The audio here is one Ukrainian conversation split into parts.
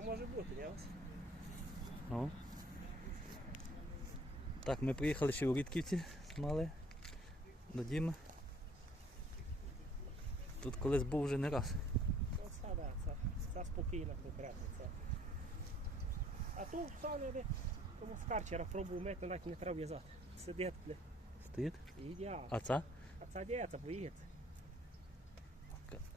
А може бути, ні? Ну. Так, ми приїхали ще у Рідківці, мали до Діми. Тут колись був вже не раз. Оце, да, це, це спокійно конкретно. Це. А тут саме де тому з карчера пробував мити, навіть не треба в'язати. Сидить, Стоїть. ідеально. А ця? А це діється, боїться.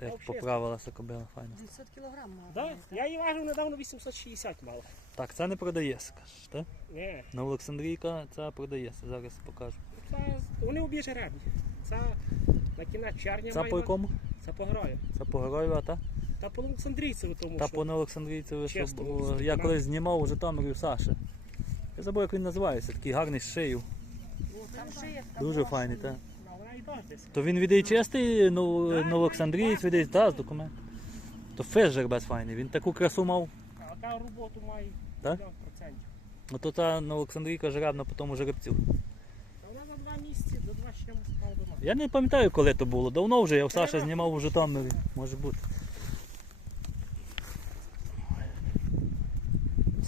Як поправилася кобила, файно. 900 кілограм мала. Да? так? Я її важив недавно 860 мало. Так, це не продається, кажеш, так? Ні. На Олександрійка це продається, зараз покажу. Це, вони обі жеребні. Це на кінець червня Це по якому? Це по граю. Це по Героєву, а та? Та по Олександрійцеву тому Та що. по Олександрійцеві, що Чесно, було. я колись знімав у Житомирі у Саші. Я забув, як він називається, такий гарний з шию. Там шиє, Дуже файний, так. То він відей чистий, ну, Так, на Олександрієць відей, так, з документ. То феш жеребець файний, він таку красу мав. А така роботу має Так? 100%. Ну то та на Олександрійка жеребна по тому жеребцю. Та вона за два місяці до два ще спав дома. Я не пам'ятаю, коли то було. Давно вже я у Треба. знімав у Житомирі, може бути.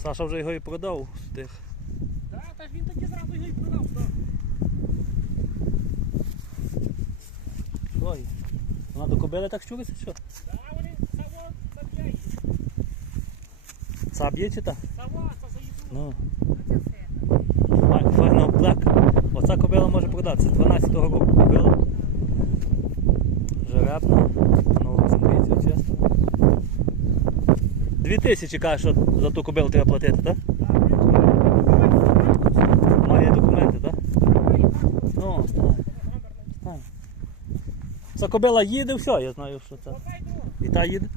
Саша вже його і продав тих. Так, та ж він тоді зразу його і продав. так. Ой. Вона до кобили так щуриться, що? Та вони саво заб'є. Саб'є чи та? Заїду. Ну, Оце все. фай- файна. Оця кобила може продатися. 12-го року кобила. Жеребна. На Олександрійці, чесно. Дві тисячі каже, що за ту кобилу треба платити, так? Має документи, так? Ну, знаю. знаю. Ця кобила їде, все, я знаю, що це. І та їде.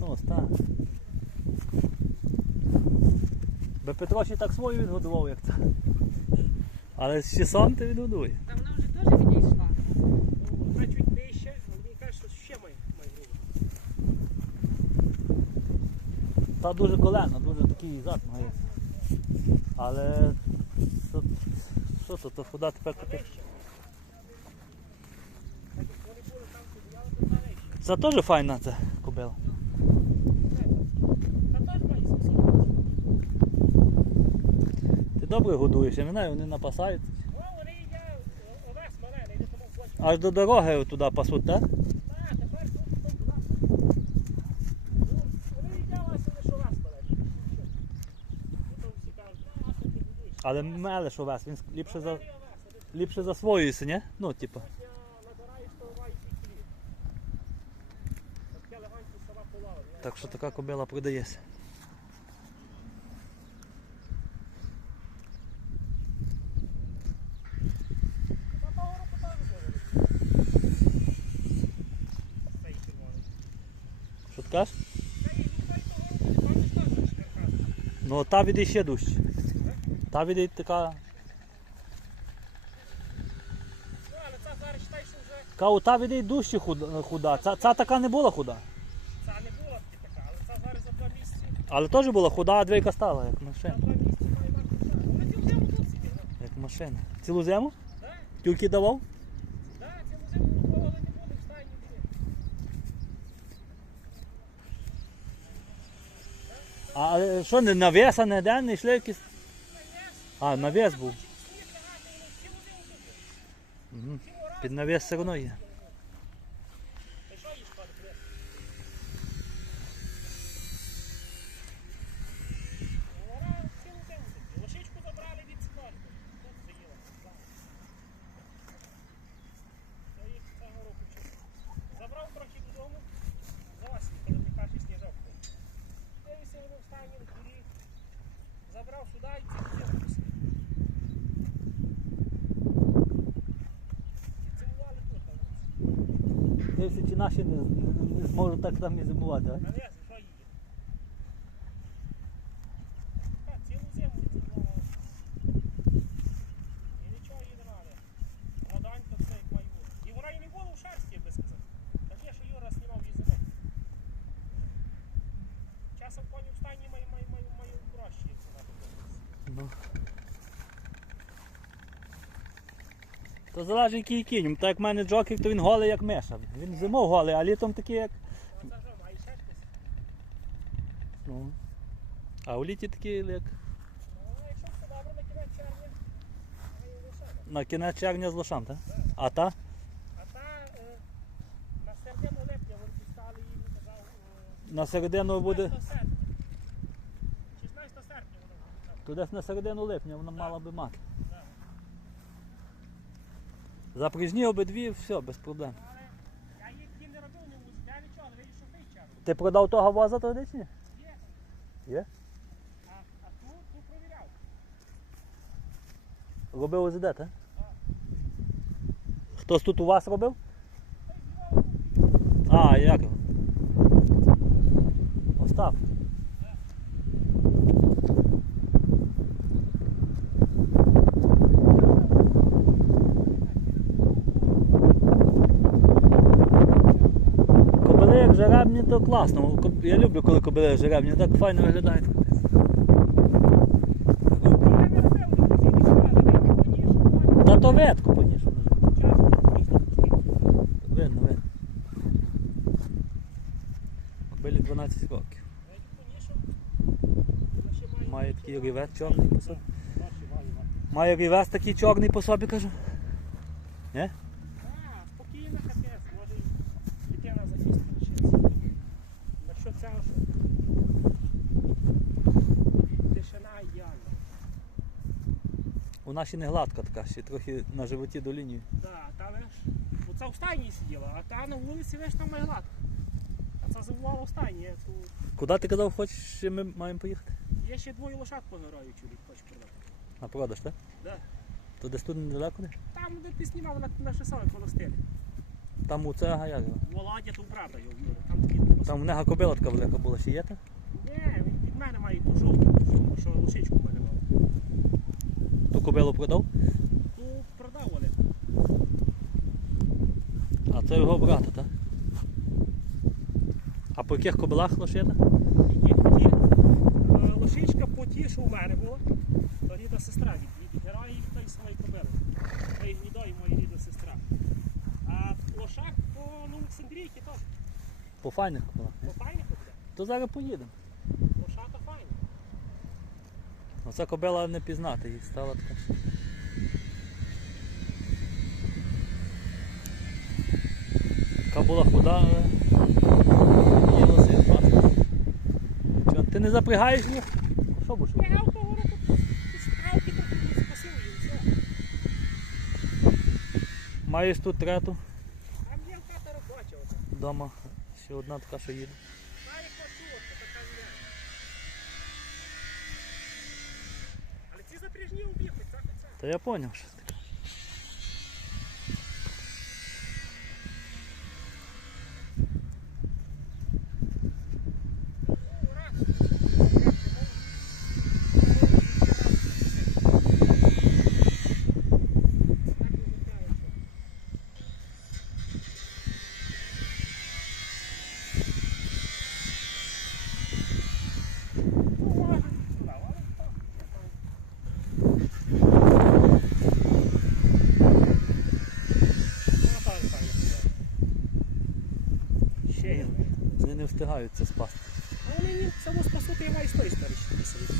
Ну, так. Би Петро ще так свою відгодував, як це. Але ще сам ти відгодує. Та вона вже теж відійшла. Значить нижче, але мені каже, що ще має має. Та дуже колена, дуже такий зад має. Але що, що то, то худа тепер речі. Це теж файна ця кобила. Та теж має 700. Ти добре годуєш, я не знаю, вони напасають. Аж до дороги туди пасуть, так? А, тепер тут тут туди. Ну, Вони їдять, а лише овес мене. Потім всі кажуть, а, що ти будуєш? Але мелеш овес, він ліпше за, Овес, а ти ліпше засвоюється, ні? Ну, типу. Я набираєш, то овай фікрі. Таке легонько сама полава. Так що така кобила продається. Та того року теж було. Цей червоний. Що ти кажеш? Та й ну, цей того року, пам'ятаєш, теж черкас. Ну та віде ще дужче. Та віде така. Ну, але це зараз читай, що вже Кау, та віде дужче худа. худа. Ця, ця така не була худа. це не була така, але це зараз за два місяці. Але теж була худа, а двійка стала, як За машина. два місяці має бути. Вони цілу зиму тут сиділи. Як машина. Цілу зиму? Так, Тільки давав? так, цілу зиму ніколи не буде в стайні. А е, що, не навеса, не де, не йшли якісь? А, навес був. Угу. Під навес все одно є. Ти що їш, пане Крис? Вона цілу зиму тут. Лошичку забрали від складу. Тут заїла. Я їх цього року чув. Забрав трохи додому. За осінь, коли прикажеш сніжок. Дивився воно в стані в дворі. Забрав сюди і цілу зиму посидів. І цілували тут на вулиці. Дивіться, чи наші не, не, зможуть так там і зимувати, а? Треба. Часом коні в стані маю, краще, як вона подобається. То залежить який кінь. Так як в мене джокер, то він голий як миша. Він зимов голий, а літом такий як. Ну. А у літі такий як. Ну, на кінець червня. На кінець червня з лошам, так? А та? А та на середину липня вони пістали їм казав На середину буде. 16 серпня. 16 серпня вона буде. То десь на середину липня вона мала би мати. Так. Запряжні обидві, все, без проблем. Але я їх їм не робив, не мусив, я нічого, не вирішив вичерпати. Ти продав того чи ні? Є. Є? А, а ту, ту провіряв. Робив ОЗД, так? Хтось тут у вас робив? А, як його? Остап. Кобили жеребні, то класно. Я люблю, коли кобили як жеребні, так файно виглядають. Не не не поніж. Та то ветку місто. Видно, видно. Кобилі 12 років. Має такий рівець чорний по собі. Має мати. Такий чорний по собі, кажу. Ні? А, спокійно, капець, може і дитина за місто лишиться. Якщо це що тишина ідеальна. У нашій не гладка така, ще трохи на животі до лінії. Так, та лиш. Оця в стайні сиділа, а та на вулиці лиш там має гладка. А це забувала в стайні. То Куди ти казав, хочеш, що ми маємо поїхати? є ще двоє лошад по герою чоловік хоче продати. На продаж, так? Да. То десь тут недалеко? де? Там, де ти знімав на, на шосові колостелі. Там у це гаяга. Володя то брата його. Там Там в нега кобила така велика була, ще є та? Ні, від мене має ту жовту, що, що лошичку в мене мав. Ту кобилу продав, Ну, продав вони. а це його брата, так? А по яких кобилах такі. Е, Лошичка по ті, що у мене була, то рідна сестра від, від героїв та й своєї кобили. Та й гнідо і моя рідна сестра. А лошак по ну, Олександрійки теж. По файних кобилах. То файне буде. То зараз поїдемо. Оця кобила не пізнати, їй стала така. Яка була худа, але їлося і класно. Чо, ти не запрягаєш їх? Що будеш? Я того року справки трохи спасив і все. Маєш тут трету Там є хата робоча. вдома. Ще одна така, що їде. Має квартирка, така є. Та я понял, що це таке. Ще є. Вони не встигають це спасти. Вони ні, само спасути я маю з тої сторони сидіти.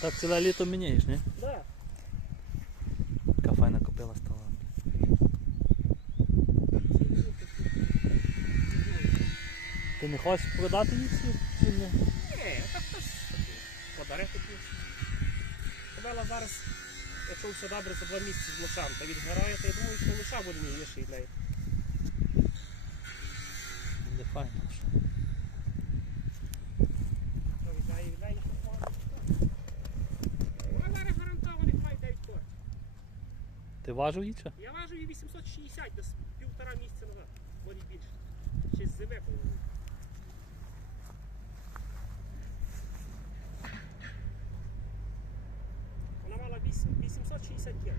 Так ціле літо міняєш, ні? Да. Така файна копила стала. Ти не хочеш продати їх всі? Ні? Ні, так хтось такий. Подарити плюс. Кобела зараз, якщо все добре, за два місяці з лошам, та відгорає, то я думаю, що лоша буде міліше від неї. Буде файно. що. То від неї, від неї не поховано. Вона зараз гарантований хай 9 кот. Ти важив її чи? Я важу її 860, десь півтора місяця назад, може більше. Ще з зими половину. Вона мала 8 860 кг.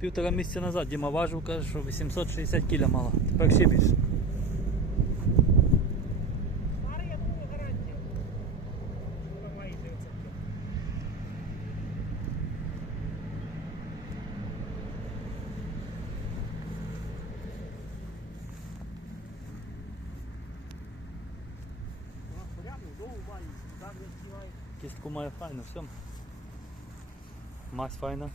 Півтора місяця назад Діма важив, каже, що 860 кіля мала. Тепер ще більше. Кістку має файно, все. Мазь файна.